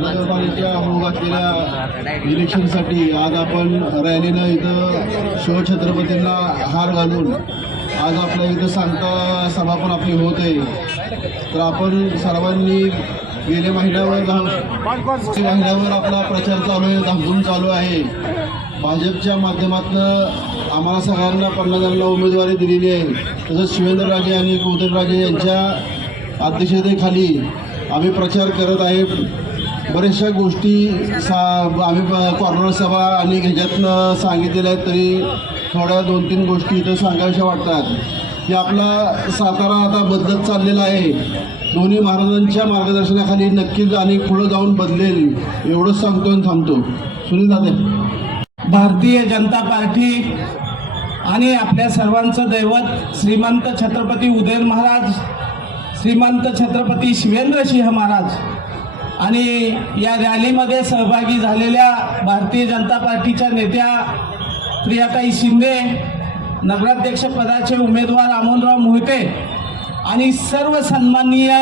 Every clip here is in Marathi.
नगरपालिकेच्या होऊ घातलेल्या इलेक्शनसाठी आज आपण रॅलीनं इथं शिवछत्रपतींना हार घालून आज आपल्या इथं सांगता सभा पण आपली होत आहे। तर आपण सर्वांनी गेल्या महिन्यावर आपला प्रचार चालू आहे, धामधूम चालू आहे। भाजपच्या माध्यमातून आम्हाला सगळ्यांना 50 जणांना उमेदवारी दिलेली आहे। तसंच शिवेंद्रराजे आणि कौतिकराजे यांच्या अध्यक्षतेखाली आम्ही प्रचार करत आहे। बऱ्याचशा गोष्टी आम्ही कॉर्नर सभा आणि ह्याच्यातनं सांगितलेल्या आहेत, तरी थोड्या 2-3 गोष्टी इथं सांगायच्या वाटतात की आपला सातारा आता बदलत चाललेला आहे। दोन्ही महाराजांच्या मार्गदर्शनाखाली नक्कीच आणि पुढं जाऊन बदलेल एवढंच सांगतो आणि थांबतो। सुनील दादा, भारतीय जनता पार्टी आणि आपल्या सर्वांचं दैवत श्रीमंत छत्रपती उदयन महाराज, श्रीमंत छत्रपती शिवेंद्रसिंह महाराज आणि या रॅलीमध्ये सहभागी झालेल्या भारतीय जनता पार्टीच्या नेत्या प्रियाताई शिंदे, नगराध्यक्ष पदाचे उमेदवार अमोलराव मोहिते आणि सर्व सन्माननीय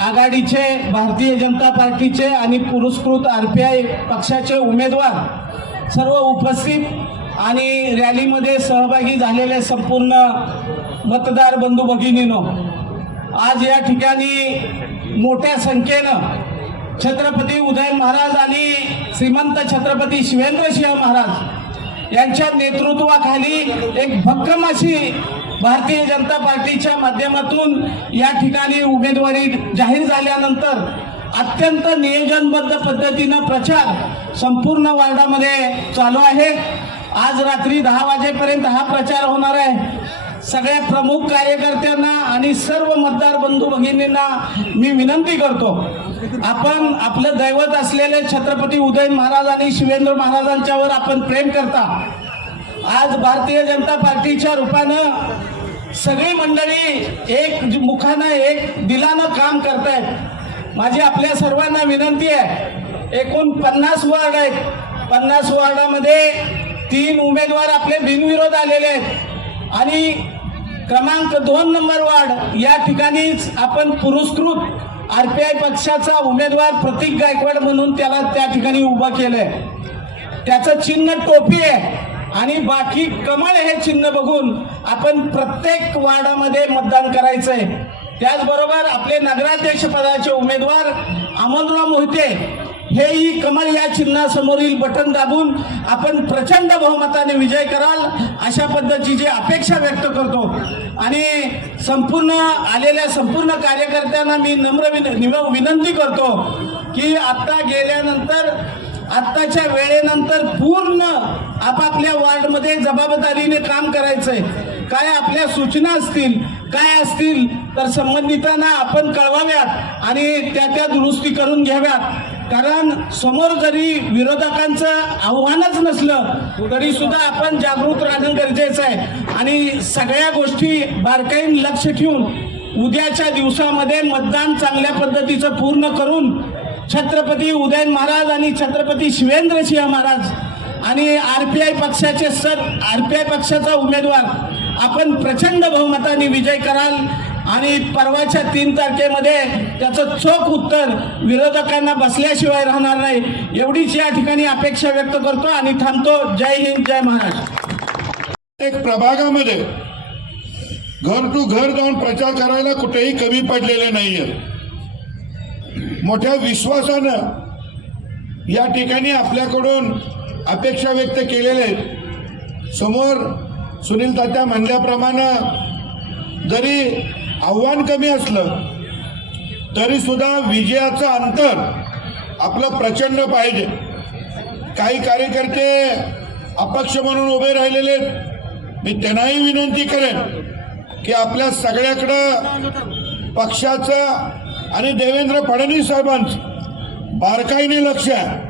आघाडीचे भारतीय जनता पार्टीचे आणि पुरस्कृत RPI पक्षाचे उमेदवार सर्व उपस्थित आणि रॅलीमध्ये सहभागी झालेले संपूर्ण मतदार बंधू भगिनींनो, आज या ठिकाणी मोठ्या संख्येनं छत्रपती उदयन महाराज आणि श्रीमंत छत्रपती शिवेंद्रसिंह महाराज यांच्या नेतृत्वाखाली एक भक्कम अशी भारतीय जनता पार्टीच्या माध्यमातून या ठिकाणी उमेदवारी जाहीर झाल्यानंतर अत्यंत नियोजनबद्ध पद्धतीनं प्रचार संपूर्ण वार्डामध्ये चालू आहे। आज रात्री 10 वाजेपर्यंत हा प्रचार होणार आहे। सगळ्या प्रमुख कार्यकर्त्यांना आणि सर्व मतदार बंधू भगिनींना मी विनंती करतो, आपण आपलं दैवत असलेले छत्रपती उदयन महाराज आणि शिवेंद्र महाराजांच्यावर आपण प्रेम करता। आज भारतीय जनता पार्टीच्या रूपानं सगळी मंडळी एक मुखानं एक दिलानं काम करतायत। माझी आपल्या सर्वांना विनंती आहे, एकूण 50 वार्ड आहेत। 50 वार्डामध्ये 3 उमेदवार आपले बिनविरोध आलेले आहेत आणि क्रमांक 2 नंबर वार्ड या ठिकाणीच आपण पुरस्कृत RPI पक्षाचा उमेदवार प्रतीक गायकवाड म्हणून त्याला त्या ठिकाणी उभा केलंय। त्याचं चिन्ह टोपी आहे आणि बाकी कमळ हे चिन्ह बघून आपण प्रत्येक वार्डामध्ये मतदान करायचंय। त्याचबरोबर आपले नगराध्यक्ष पदाचे उमेदवार अमोलराव मोहिते हेही कमळ या चिन्हासमोरील बटन दाबून आपण प्रचंड बहुमताने विजय कराल अशा पद्धतीची अपेक्षा व्यक्त करतो आणि संपूर्ण आलेल्या संपूर्ण कार्यकर्त्यांना मी नम्र विनंती करतो की आता गेल्यानंतर आत्ताच्या वेळेनंतर पूर्ण आपापल्या वार्डमध्ये जबाबदारीने काम करायचंय। काय आपल्या सूचना असतील काय असतील तर संबंधितांना आपण कळवाव्यात आणि त्या दुरुस्ती करून घ्याव्यात। कारण समोर जरी विरोधकांचं आव्हानच नसलं तरी सुद्धा आपण जागृत राहणं गरजेचं आहे आणि सगळ्या गोष्टी बारकाईने लक्ष ठेवून उद्याच्या दिवसामध्ये मतदान चांगल्या पद्धतीचं पूर्ण करून छत्रपती उदयन महाराज आणि छत्रपती शिवेंद्रसिंह महाराज आणि RPI पक्षाचा उमेदवार आपण प्रचंड बहुमताने विजय कराल आणि परवाच्या 3 तारखेमध्ये त्याचं चोख उत्तर विरोधकांना बसल्याशिवाय राहणार नाही एवढीच या ठिकाणी अपेक्षा व्यक्त करतो आणि थांबतो। जय हिंद, जय महाराष्ट्र। एक प्रभागामध्ये घर टू घर जाऊन प्रचार करायला कुठेही कमी पडलेले नाहीये। मोठ्या विश्वासानं या ठिकाणी आपल्याकडून अपेक्षा व्यक्त केलेले समोर सुनील तात्या म्हणल्याप्रमाणे जरी आव्हान कमी असलं तरी सुद्धा विजयाचं अंतर आपलं प्रचंड पाहिजे। काही कार्यकर्ते अपक्ष म्हणून उभे राहिलेले, मी त्यांनाही विनंती करेन की आपल्या सगळ्याकडं पक्षाचं आणि देवेंद्र फडणवीस साहेबांचं बारकाईने लक्ष आहे।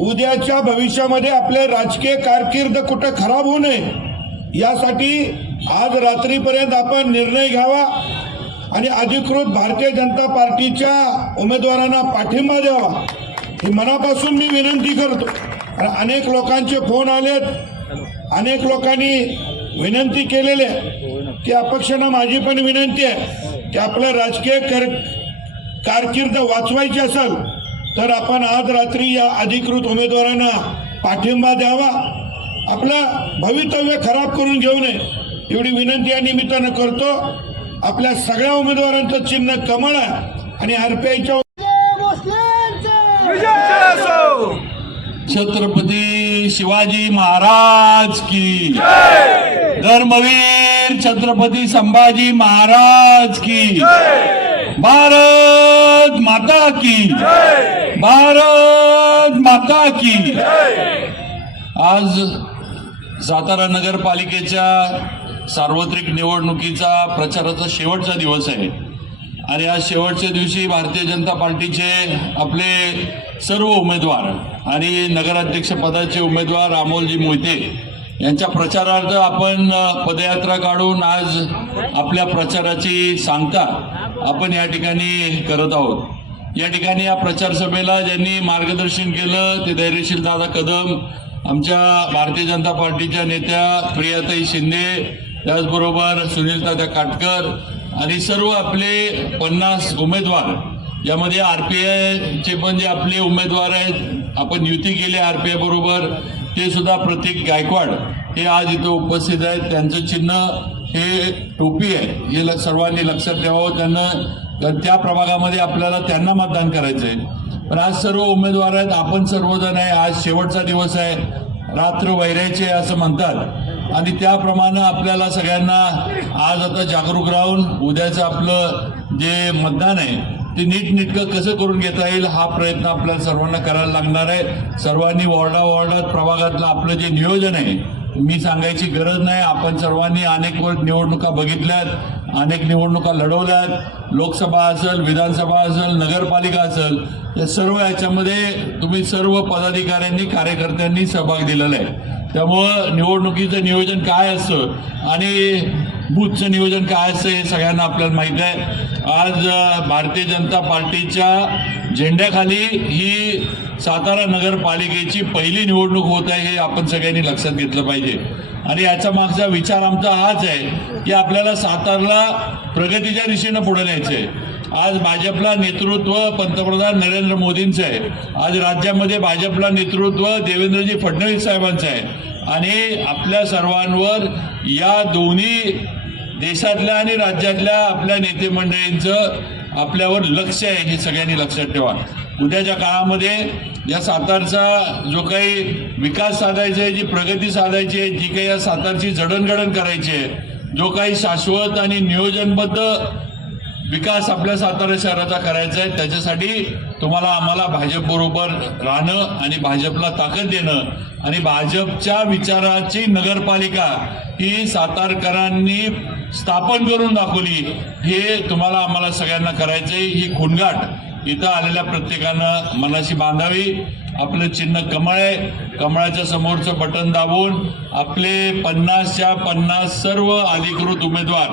उद्याच्या भविष्यामध्ये आपले राजकीय कारकीर्द कुठं खराब होऊ नये यासाठी आज रात्रीपर्यंत आपण निर्णय घ्यावा आणि अधिकृत भारतीय जनता पार्टीच्या उमेदवारांना पाठिंबा द्यावा ही मनापासून मी विनंती करतो। अनेक लोकांचे फोन आलेत, अनेक लोकांनी विनंती केलेली आहे की अपक्षांना माझी पण विनंती आहे की आपलं राजकीय कारकीर्द वाचवायची असेल तर आपण आज रात्री या अधिकृत उमेदवारांना पाठिंबा द्यावा, आपलं भवितव्य खराब करून घेऊ नये एवढी विनंती या निमित्तानं करतो. आपल्या सगळ्या उमेदवारांचं चिन्ह कमळ आहे आणि आरपीआयच्या छत्रपती शिवाजी महाराज की धर्मवीर छत्रपती संभाजी महाराज की भारत माता की भारत माता की. आज सातारा नगरपालिकेच्या सार्वत्रिक निवडणुकीचा प्रचाराचा शेवटचा दिवस आहे आणि आज शेवटच्या दिवशी भारतीय जनता पार्टीचे आपले सर्व उमेदवार आणि नगराध्यक्ष पदाचे उमेदवार अमोलजी मोहिते यांच्या प्रचारार्थ आपण पदयात्रा काढून आज आपल्या प्रचाराची सांगता आपण या ठिकाणी करत आहोत. या ठिकाणी या प्रचार सभेला ज्यांनी मार्गदर्शन केलं ते धैर्यशील दादा कदम, आमच्या भारतीय जनता पार्टीच्या नेत्या प्रियाताई शिंदे, त्याचबरोबर सुनील तात्या काटकर आणि सर्व आपले 50 उमेदवार, यामध्ये आरपीआयचे पण जे आपले उमेदवार आहेत, आपण युती केली आरपीआय बरोबर, ते सुद्धा प्रतीक गायकवाड हे आज इथं उपस्थित आहेत. त्यांचं चिन्ह हे टोपी आहे, हे सर्वांनी लक्षात ठेवावं. त्यांना त्या प्रभागामध्ये आपल्याला त्यांना मतदान करायचं आहे. पण आज सर्व उमेदवार आहेत, आपण सर्वजण आहे. आज शेवटचा दिवस आहे, रात्र वैरायचे असं म्हणतात आणि त्याप्रमाणे आपल्याला सगळ्यांना आज आता जागरूक राहून उद्याचं आपलं जे मतदान आहे ते नीटनेटकं कसं करून घेता येईल हा प्रयत्न आपल्याला सर्वांना करायला लागणार आहे. सर्वांनी वॉर्डात प्रभागातलं आपलं जे नियोजन आहे मी सांगायची गरज नाही. आपण सर्वांनी अनेक निवडणुका बघितल्यात, अनेक निवडणुका लढवल्यात, लोकसभा असेल, विधानसभा असेल, नगरपालिका असेल, या सर्व याच्यामध्ये तुम्ही सर्व पदाधिकाऱ्यांनी कार्यकर्त्यांनी सहभाग दिलेला आहे. त्यामुळं निवडणुकीचं नियोजन काय असतं आणि बूथचं नियोजन काय असतं हे सगळ्यांना आपल्याला माहीत आहे. आज भारतीय जनता पार्टीच्या झेंड्याखाली ही सातारा नगरपालिकेची पहिली निवडणूक होत आहे हे आपण सगळ्यांनी लक्षात घेतलं पाहिजे. आणि याचा मागचा विचार आमचा हाच आहे की आपल्याला सातारला प्रगतीच्या दिशेनं पुढे न्यायचं आहे. आज भाजपला नेतृत्व पंतप्रधान नरेंद्र मोदींचं आहे. आज राज्यामध्ये भाजपला नेतृत्व देवेंद्रजी फडणवीस साहेबांचं आहे आणि आपल्या सर्वांवर या दोन्ही देशातल्या आणि राज्यातल्या आपल्या नेते मंडळींचं आपल्यावर लक्ष आहे, हे सगळ्यांनी लक्षात ठेवा. उद्याच्या काळामध्ये या सातारचा जो काही विकास साधायचा आहे, जी प्रगती साधायची आहे, जी काही या सातारची जडणघडण करायची आहे, जो काही शाश्वत आणि नियोजनबद्ध विकास आपल्या सातारा शहराचा करायचा आहे, त्याच्यासाठी तुम्हाला आम्हाला भाजपबरोबर राहणं आणि भाजपला ताकद देणं आणि भाजपच्या विचाराची नगरपालिका ही सातारकरांनी स्थापन करून दाखवली हे तुम्हाला आम्हाला सगळ्यांना करायचं आहे. ही खूणगाठ इथं आलेल्या प्रत्येकानं मनाशी बांधावी. आपलं चिन्ह कमळ आहे, कमळाच्या समोरचं बटन दाबून आपले 50च्या 50 सर्व अधिकृत उमेदवार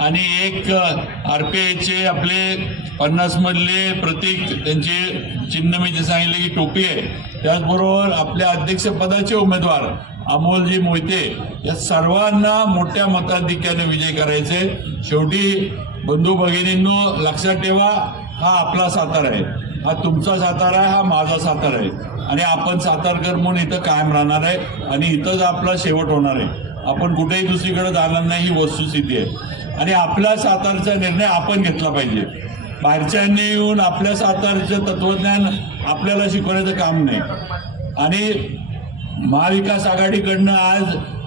आणि एक आरपीआयचे आपले 50 मधले प्रतीक, त्यांचे चिन्ह मी जे सांगितले की टोपी आहे, त्याचबरोबर आपल्या अध्यक्षपदाचे उमेदवार अमोलजी मोहिते, या सर्वांना मोठ्या मताधिक्याने विजय करायचे. शेवटी बंधू भगिनींनो लक्षात ठेवा, हा आपला सातारा आहे, हा तुमचा सातारा आहे, हा माझा सातारा आहे आणि आपण सातारकर म्हणून इथं कायम राहणार आहे आणि इथंच आपला शेवट होणार आहे. आपण कुठेही दुसरीकडे जाणार नाही, ही वस्तुस्थिती आहे आणि आपल्या सातारचा निर्णय आपण घेतला पाहिजे. बाहेरच्यांनी येऊन आपल्या सातारचं तत्वज्ञान आपल्याला शिकवण्याचं काम नाही. आणि महाविकास आघाडीकडनं आज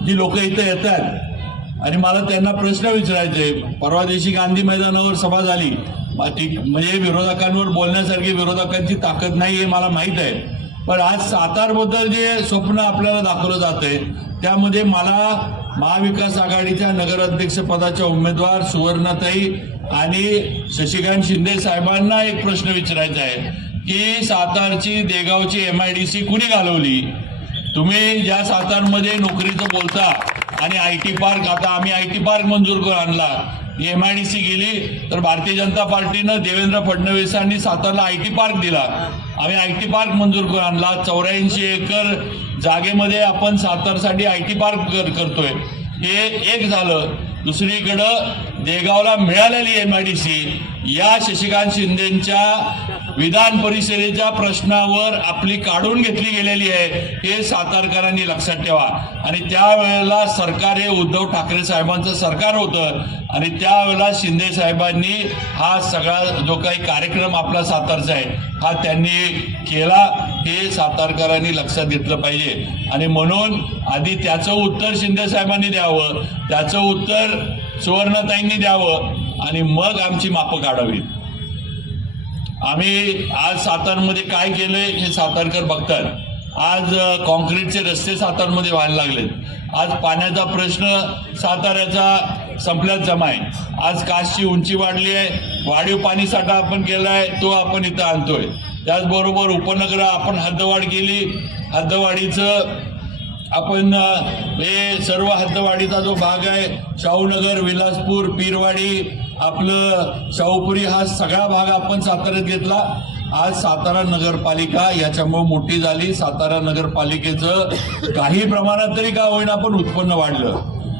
जी लोक इथं येतात आणि मला त्यांना प्रश्न विचारायचे, परवा दिवशी गांधी मैदानावर सभा झाली, म्हणजे विरोधकांवर बोलण्यासारखी विरोधकांची ताकद नाही हे मला माहीत आहे, पण आज सातारबद्दल जे स्वप्न आपल्याला दाखवलं जातंय त्यामध्ये मला महाविकास आघाडीच्या नगराध्यक्ष पदाच्या उमेदवार सुवर्णाताई आणि शशिकांत शिंदे साहेबांना एक प्रश्न विचारायचा आहे की सातारची देगावची MIDC कुणी घालवली? तुम्ही ज्या सातारमध्ये नोकरीचं बोलता आणि IT पार्क, आता आम्ही IT पार्क मंजूर करून आणला, MIDC गेली तर भारतीय जनता पार्टीनं देवेंद्र फडणवीसांनी सातारला IT पार्क दिला, आम्ही IT पार्क मंजूर करून आणला. 84 एकर जागेमध्ये आपण सातारसाठी IT पार्क करतोय, हे एक झालं. दुसरीकडं देगावला मिळालेली MIDC या शशिकांत शिंदेंच्या विधान परिषदेच्या प्रश्नावर आपली काढून घेतली गेलेली आहे हे सातारकरांनी लक्षात ठेवा. आणि त्यावेळेला सरकार हे उद्धव ठाकरे साहेबांचं सरकार होतं आणि त्यावेळेला शिंदे साहेबांनी हा सगळा जो काही कार्यक्रम आपला सातारचा आहे हा त्यांनी केला हे सातारकरांनी लक्षात घेतलं पाहिजे. आणि म्हणून आधी त्याचं उत्तर शिंदे साहेबांनी द्यावं, त्याचं उत्तर सुवर्णताईंनी द्यावं आणि मग आमची मापं काढावी. आम्ही आज सातारमध्ये काय केलंय हे सातारकर बघतात. आज कॉन्क्रीटचे रस्ते सातारमध्ये व्हायला लागलेत. आज पाण्याचा प्रश्न साताऱ्याचा संपल्यात जमा आहे. आज कासची उंची वाढली आहे, वाढीव पाणी साठा आपण केलाय तो आपण इथं आणतोय. त्याचबरोबर उपनगर आपण हद्दवाढ केली. हद्दवाढीचं आपण हे सर्व हद्दवाढीचा जो भाग आहे शाहूनगर, विलासपूर, पीरवाडी, आपलं शाहूपुरी हा सगळा भाग आपण साताऱ्यात घेतला. आज सातारा नगरपालिका याच्यामुळे मोठी झाली. सातारा नगरपालिकेचं काही प्रमाणात तरी का होईना पण उत्पन्न वाढलं.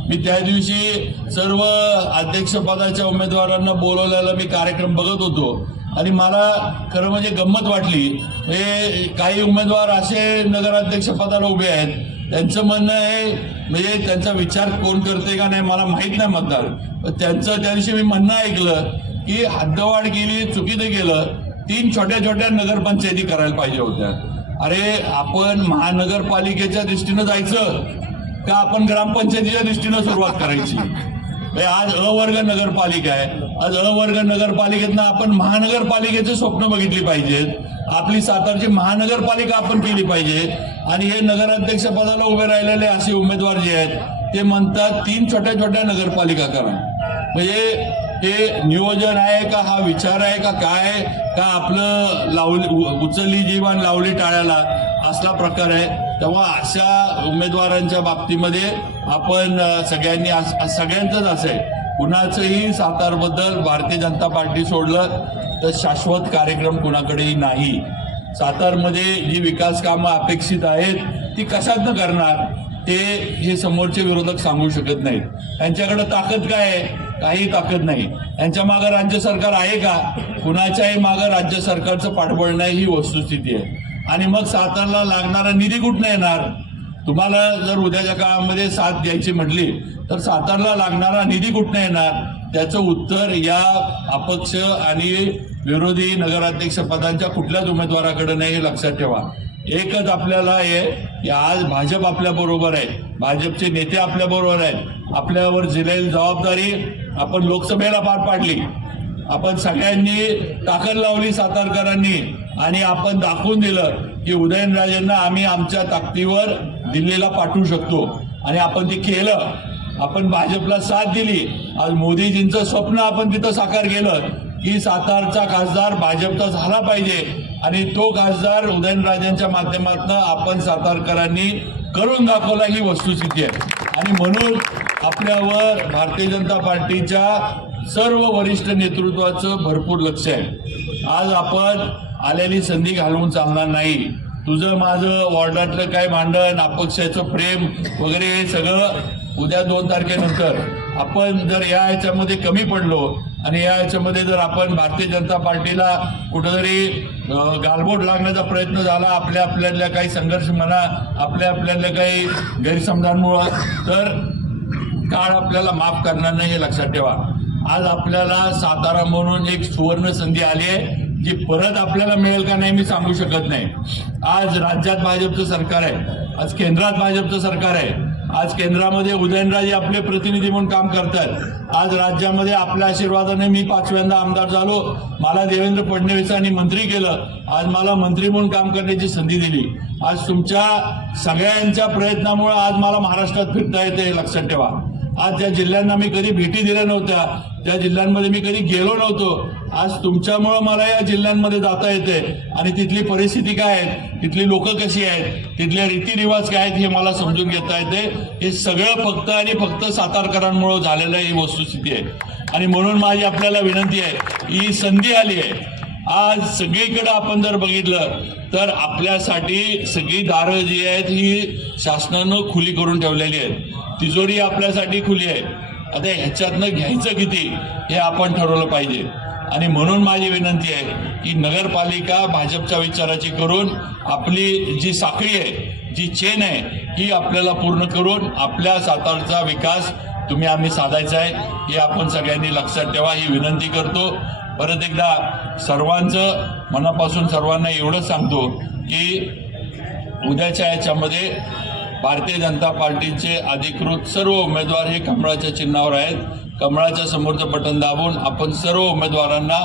मी त्या दिवशी सर्व अध्यक्षपदाच्या उमेदवारांना बोलवलेला मी कार्यक्रम बघत होतो आणि मला खरं म्हणजे गंमत वाटली. हे काही उमेदवार असे नगराध्यक्षपदाला उभे आहेत, त्यांचं म्हणणं आहे म्हणजे त्यांचा विचार कोण करते का नाही मला माहीत नाही मतदार, त्यांचं त्या दिवशी मी म्हणणं ऐकलं की हद्दवाढ केली, चुकीचं केलं, 3 छोट्या छोट्या नगरपंचायती करायला पाहिजे होत्या. अरे आपण महानगरपालिकेच्या दृष्टीनं जायचं का आपण ग्रामपंचायतीच्या दृष्टीनं सुरुवात करायची? आज अ वर्ग नगरपालिका आहे. आज अ वर्ग नगरपालिकेतनं आपण महानगरपालिकेचे स्वप्न बघितली पाहिजेत. आपली सातारची महानगरपालिका आपण केली पाहिजे. आणि हे नगराध्यक्ष पदाला उभे राहिलेले असे उमेदवार जे आहेत ते म्हणतात 3 छोट्या छोट्या नगरपालिका करा. म्हणजे हे नियोजन आहे का, हा विचार आहे का, काय का आपलं उचलली जीवन लावली टाळ्याला असला प्रकार आहे. तेव्हा अशा उमेदवारांच्या बाबतीमध्ये आपण सगळ्यांनी सगळ्यांचंच असं आहे, कुणाचंही सातारबद्दल भारतीय जनता पार्टी सोडलं तर शाश्वत कार्यक्रम कुणाकडेही नाही. सातारमध्ये जी विकास कामं अपेक्षित आहेत ती कशातनं करणार ते हे समोरचे विरोधक सांगू शकत नाहीत. त्यांच्याकडे ताकद काय आहे? काही ताकद नाही. त्यांच्या मागं राज्य सरकार आहे का? कुणाच्याही मागं राज्य सरकारचं पाठबळ नाही ही वस्तुस्थिती आहे. आणि मग सातारला लागणारा निधी कुठनं येणार? तुम्हाला जर उद्याच्या काळामध्ये साथ द्यायची म्हटली तर सातारला लागणारा निधी कुठनं येणार? त्याचं उत्तर या अपक्ष आणि विरोधी नगराध्यक्ष पदांच्या कुठल्याच उमेदवाराकडे नाही हे लक्षात ठेवा. एकच आपल्याला आहे की आज भाजप आपल्या बरोबर आहे, भाजपचे नेते आपल्या बरोबर आहेत. आपल्यावर दिलेली जबाबदारी आपण लोकसभेला पार पाडली. आपण सगळ्यांनी ताकद लावली सातारकरांनी आणि आपण दाखवून दिलं की उदयनराजेंना आम्ही आमच्या ताकदीवर दिल्लीला पाठवू शकतो आणि आपण ते केलं. आपण भाजपला साथ दिली. आज मोदीजींचं स्वप्न आपण तिथं साकार केलं की सातारचा खासदार भाजपचा झाला पाहिजे आणि तो खासदार उदयनराजेंच्या माध्यमातून आपण सातारकरांनी करून दाखवला ही वस्तुस्थिती आहे. आणि म्हणून आपल्यावर भारतीय जनता पार्टीच्या सर्व वरिष्ठ नेतृत्वाचं भरपूर लक्ष आहे. आज आपण आलेली संधी घालवून चालणार नाही. तुझं माझं वॉर्डातलं काय भांडण, अपक्षाचं प्रेम वगैरे हे सगळं उद्या 2 तारखेनंतर आपण जर या ह्याच्यामध्ये कमी पडलो आणि या ह्याच्यामध्ये जर आपण भारतीय जनता पार्टीला कुठेतरी गालबोट लागण्याचा प्रयत्न झाला आपल्यातल्या काही संघर्ष म्हणा, आपल्यातल्या काही गैरसमजांमुळं, तर काळ आपल्याला माफ करणार नाही हे लक्षात ठेवा. आज आपल्याला सातारा म्हणून एक सुवर्ण संधी आली आहे जी परत आपल्याला मिळेल का नाही मी सांगू शकत नाही. आज राज्यात भाजपचं सरकार आहे, आज केंद्रात भाजपचं सरकार आहे. आज केंद्रामध्ये उदयनराजे आपले प्रतिनिधी म्हणून काम करतात. आज राज्यामध्ये आपल्या आशीर्वादाने मी 5व्यांदा आमदार झालो. मला देवेंद्र फडणवीसांनी मंत्री केलं. आज मला मंत्री म्हणून काम करण्याची संधी दिली. आज तुमच्या सगळ्यांच्या प्रयत्नामुळे आज मला महाराष्ट्रात फिरता येते हे लक्षात ठेवा. आज ज्या जिल्ह्यांना मी कधी भेटी दिल्या नव्हत्या, त्या जिल्ह्यांमध्ये मी कधी गेलो नव्हतो, आज तुमच्यामुळं मला या जिल्ह्यांमध्ये जाता येते आणि तिथली परिस्थिती काय आहे, तिथली लोक कशी आहेत, तिथले रीतिरिवाज काय आहेत हे मला समजून घेता येते. हे सगळं फक्त आणि फक्त सातारकरांमुळं झालेलं ही वस्तुस्थिती आहे. आणि म्हणून माझी आपल्याला विनंती आहे, ही संधी आली आहे. आज सगळीकडे आपण जर बघितलं तर आपल्यासाठी सगळी दारं जी आहेत ही शासनानं खुली करून ठेवलेली आहेत. तिजोरी आपल्यासाठी खुली आहे. आता ह्याच्यातनं घ्यायचं किती हे आपण ठरवलं पाहिजे. आणि म्हणून माझी विनंती आहे की नगरपालिका भाजपच्या विचाराची करून आपली जी साखळी आहे, जी चेन आहे, ही आपल्याला पूर्ण करून आपल्या सातारचा विकास आम्ही साधायचा आहे, हे आपण सगळ्यांनी लक्षात ठेवा, ही विनंती करतो. परत एकदा सर्वांचं मनापासून सर्वांना एवढंच सांगतो की उद्याच्या याच्यामध्ये भारतीय जनता पार्टीचे अधिकृत सर्व उमेदवार हे कमळाच्या चिन्हावर आहेत. कमळाच्या समोरचं बटन दाबून आपण सर्व उमेदवारांना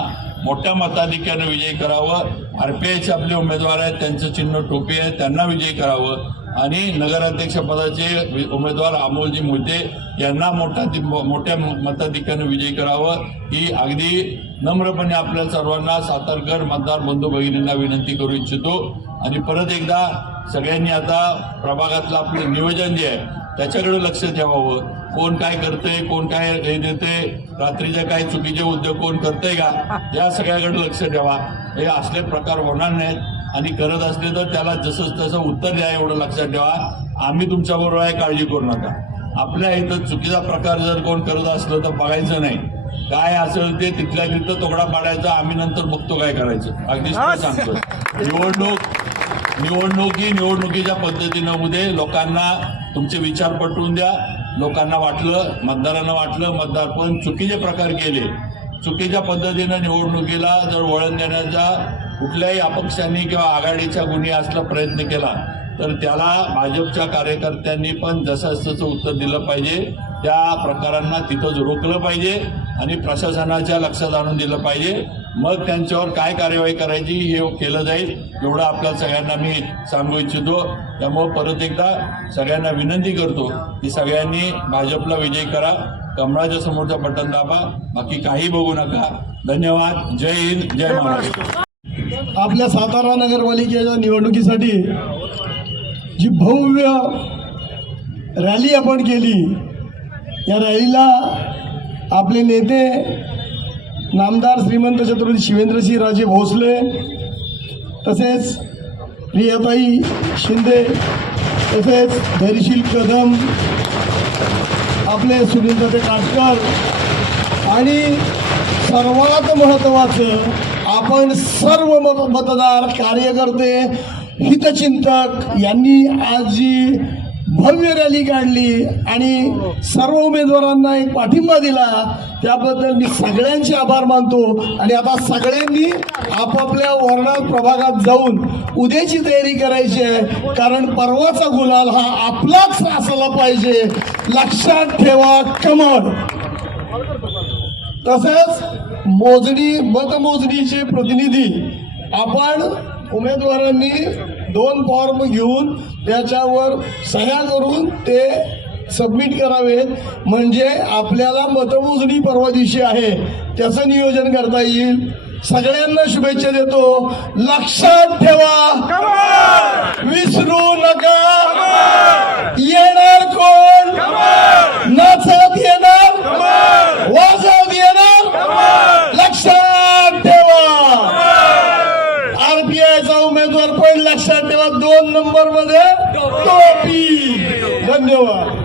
मोठ्या मताधिक्यानं विजयी करावं. RPIचे आपले उमेदवार आहेत, त्यांचं चिन्ह टोपी आहे, त्यांना विजयी करावं. आणि नगराध्यक्षपदाचे उमेदवार अमोलजी मोहिते यांना मोठ्या मताधिक्यानं विजयी करावं, ही अगदी नम्रपणे आपल्या सर्वांना सातारकर मतदार बंधू भगिनींना विनंती करू इच्छितो. आणि परत एकदा सगळ्यांनी आता प्रभागातलं आपलं नियोजन जे आहे त्याच्याकडे लक्ष ठेवावं. कोण काय करतंय, कोण काय हे देते, रात्रीचे काही चुकीचे उद्योग कोण करतंय का, या सगळ्याकडे लक्ष ठेवा. हे असले प्रकार होणार नाहीत आणि करत असले तर त्याला जसं तसं उत्तर द्या, एवढं लक्षात ठेवा. आम्ही तुमच्याबरोबर आहे, काळजी करू नका. आपल्या इथं चुकीचा प्रकार जर कोण करत असलं तर बघायचं नाही, काय असेल ते तिथल्या तिथं तोकडा पाडायचा, आम्ही नंतर बघतो काय करायचं. अगदी सांगतो निवडणुकीच्या पद्धतीनं मध्ये लोकांना तुमचे विचार पटवून द्या. लोकांना वाटलं, मतदारांना वाटलं, मतदार पण चुकीचे प्रकार केले, चुकीच्या पद्धतीनं निवडणुकीला जर वळण देण्याचा कुठल्याही अपक्षांनी किंवा आघाडीच्या कुणी असला प्रयत्न केला तर त्याला भाजपच्या कार्यकर्त्यांनी पण जसं तसं उत्तर दिलं पाहिजे. त्या प्रकारांना तिथंच रोखलं पाहिजे आणि प्रशासनाच्या लक्षात आणून दिलं पाहिजे. मग त्यांच्यावर काय कार्यवाही करायची हे केलं जाईल, एवढं आपल्या सगळ्यांना मी सांगू इच्छितो. त्यामुळं परत एकदा सगळ्यांना विनंती करतो की सगळ्यांनी भाजपला विजयी करा, कमळाच्या समोरचं बटन दाबा, बाकी काही बघू नका. धन्यवाद. जय हिंद, जय महाराष्ट्र. आपल्या सातारा नगरपालिकेच्या निवडणुकीसाठी जी भव्य रॅली आपण केली, या रॅलीला आपले नेते नामदार श्रीमंत छत्रपती शिवेंद्रसिंह राजे भोसले, तसेच प्रियाताई शिंदे, तसेच धैर्यशील कदम, आपले सुनीलदादा काटकर आणि सर्वात महत्त्वाचं आपण सर्व मतदार कार्यकर्ते हितचिंतक यांनी आज जी भव्य रॅली काढली आणि सर्व उमेदवारांना एक पाठिंबा दिला, त्याबद्दल मी सगळ्यांचे आभार मानतो. आणि आता सगळ्यांनी आपापल्या वॉर्डात प्रभागात जाऊन उद्याची तयारी करायची आहे, कारण परवाचा गुलाल हा आपलाच असला पाहिजे. लक्षात ठेवा कमळ. तसंच मतमोजणीचे प्रतिनिधी आपण उमेदवारांनी 2 फॉर्म घेऊन त्याच्यावर सह्या करून ते सबमिट करावेत, म्हणजे आपल्याला मतमोजणी परवा दिवशी आहे त्याचं नियोजन करता येईल. सगळ्यांना शुभेच्छा देतो. लक्षात ठेवा, विसरू नका. येणार कोण? नाचत येणार, वाजवत येणार. लक्षात ठेवा. RPIचा उमेदवार पण लक्षात ठेवा, 2 नंबर मध्ये टोपी. धन्यवाद.